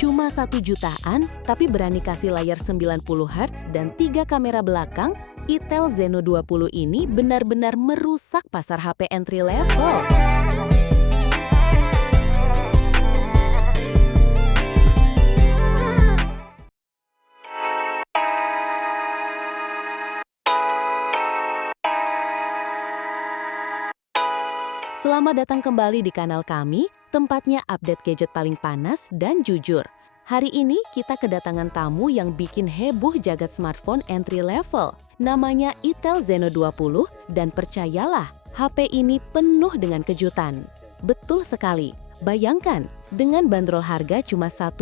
Cuma 1 jutaan, tapi berani kasih layar 90 Hz dan 3 kamera belakang, Itel Zeno 20 ini benar-benar merusak pasar HP entry level. Selamat datang kembali di kanal kami, tempatnya update gadget paling panas dan jujur. Hari ini kita kedatangan tamu yang bikin heboh jagat smartphone entry level. Namanya Itel Zeno 20 dan percayalah, HP ini penuh dengan kejutan. Betul sekali. Bayangkan, dengan bandrol harga cuma 1,1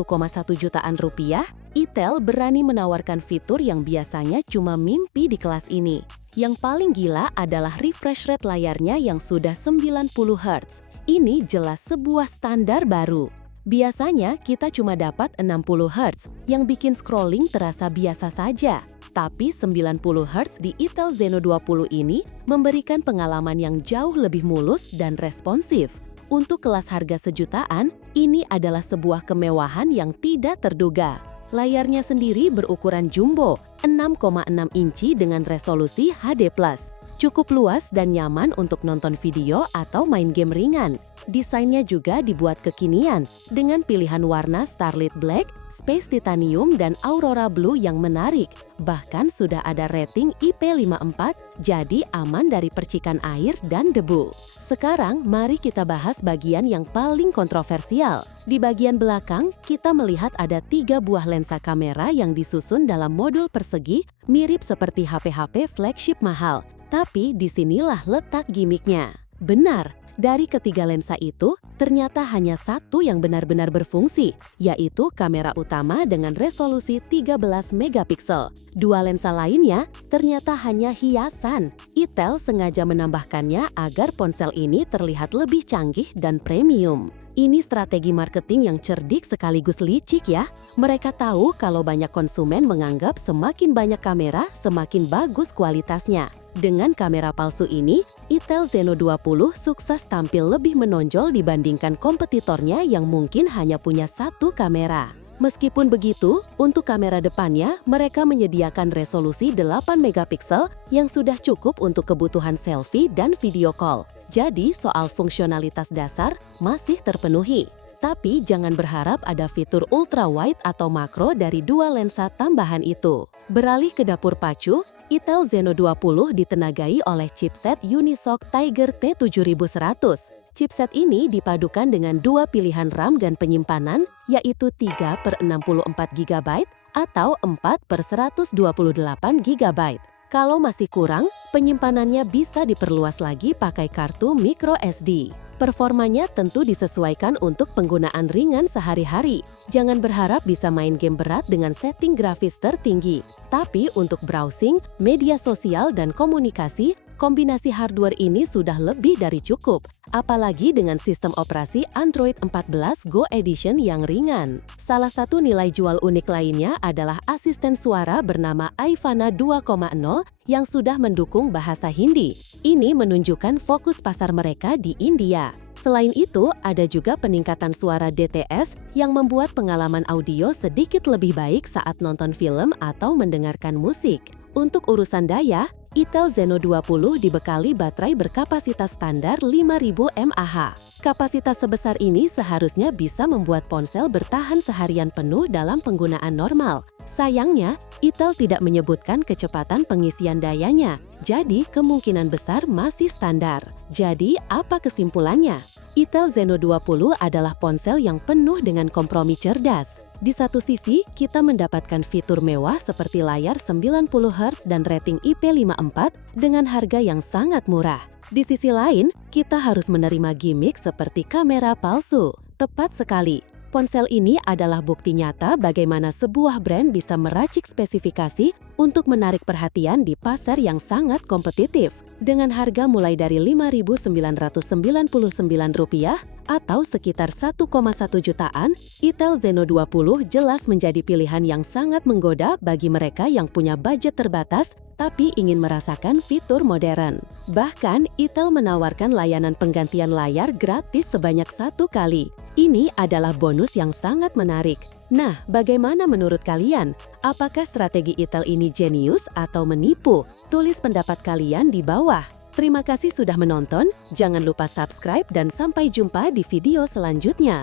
jutaan rupiah, Itel berani menawarkan fitur yang biasanya cuma mimpi di kelas ini. Yang paling gila adalah refresh rate layarnya yang sudah 90 Hz. Ini jelas sebuah standar baru. Biasanya kita cuma dapat 60 Hz, yang bikin scrolling terasa biasa saja. Tapi 90 Hz di Itel Zeno 20 ini memberikan pengalaman yang jauh lebih mulus dan responsif. Untuk kelas harga sejutaan, ini adalah sebuah kemewahan yang tidak terduga. Layarnya sendiri berukuran jumbo, 6,6 inci dengan resolusi HD+. Cukup luas dan nyaman untuk nonton video atau main game ringan. Desainnya juga dibuat kekinian, dengan pilihan warna Starlit Black, Space Titanium, dan Aurora Blue yang menarik. Bahkan sudah ada rating IP54, jadi aman dari percikan air dan debu. Sekarang, mari kita bahas bagian yang paling kontroversial. Di bagian belakang, kita melihat ada 3 buah lensa kamera yang disusun dalam modul persegi, mirip seperti HP-HP flagship mahal. Tapi disinilah letak gimmicknya. Benar, dari ketiga lensa itu, ternyata hanya satu yang benar-benar berfungsi, yaitu kamera utama dengan resolusi 13 megapiksel. Dua lensa lainnya ternyata hanya hiasan. Itel sengaja menambahkannya agar ponsel ini terlihat lebih canggih dan premium. Ini strategi marketing yang cerdik sekaligus licik ya. Mereka tahu kalau banyak konsumen menganggap semakin banyak kamera, semakin bagus kualitasnya. Dengan kamera palsu ini, Itel Zeno 20 sukses tampil lebih menonjol dibandingkan kompetitornya yang mungkin hanya punya satu kamera. Meskipun begitu, untuk kamera depannya, mereka menyediakan resolusi 8 megapiksel yang sudah cukup untuk kebutuhan selfie dan video call. Jadi, soal fungsionalitas dasar masih terpenuhi. Tapi jangan berharap ada fitur ultra wide atau makro dari dua lensa tambahan itu. Beralih ke dapur pacu, Itel Zeno 20 ditenagai oleh chipset Unisoc Tiger T7100. Chipset ini dipadukan dengan dua pilihan RAM dan penyimpanan, yaitu 3/64 GB atau 4/128 GB. Kalau masih kurang, penyimpanannya bisa diperluas lagi pakai kartu micro SD. Performanya tentu disesuaikan untuk penggunaan ringan sehari-hari. Jangan berharap bisa main game berat dengan setting grafis tertinggi. Tapi untuk browsing, media sosial, dan komunikasi, kombinasi hardware ini sudah lebih dari cukup, apalagi dengan sistem operasi Android 14 Go Edition yang ringan. Salah satu nilai jual unik lainnya adalah asisten suara bernama Ivana 2.0 yang sudah mendukung bahasa Hindi. Ini menunjukkan fokus pasar mereka di India. Selain itu, ada juga peningkatan suara DTS yang membuat pengalaman audio sedikit lebih baik saat nonton film atau mendengarkan musik. Untuk urusan daya, Itel Zeno 20 dibekali baterai berkapasitas standar 5000 mAh. Kapasitas sebesar ini seharusnya bisa membuat ponsel bertahan seharian penuh dalam penggunaan normal. Sayangnya, Itel tidak menyebutkan kecepatan pengisian dayanya, jadi kemungkinan besar masih standar. Jadi, apa kesimpulannya? Itel Zeno 20 adalah ponsel yang penuh dengan kompromi cerdas. Di satu sisi, kita mendapatkan fitur mewah seperti layar 90 Hz dan rating IP54 dengan harga yang sangat murah. Di sisi lain, kita harus menerima gimmick seperti kamera palsu. Tepat sekali. Ponsel ini adalah bukti nyata bagaimana sebuah brand bisa meracik spesifikasi untuk menarik perhatian di pasar yang sangat kompetitif. Dengan harga mulai dari Rp5.999 atau sekitar 1,1 jutaan, Itel Zeno 20 jelas menjadi pilihan yang sangat menggoda bagi mereka yang punya budget terbatas tapi ingin merasakan fitur modern. Bahkan, Itel menawarkan layanan penggantian layar gratis sebanyak 1 kali. Ini adalah bonus yang sangat menarik. Nah, bagaimana menurut kalian? Apakah strategi Itel ini jenius atau menipu? Tulis pendapat kalian di bawah. Terima kasih sudah menonton, jangan lupa subscribe dan sampai jumpa di video selanjutnya.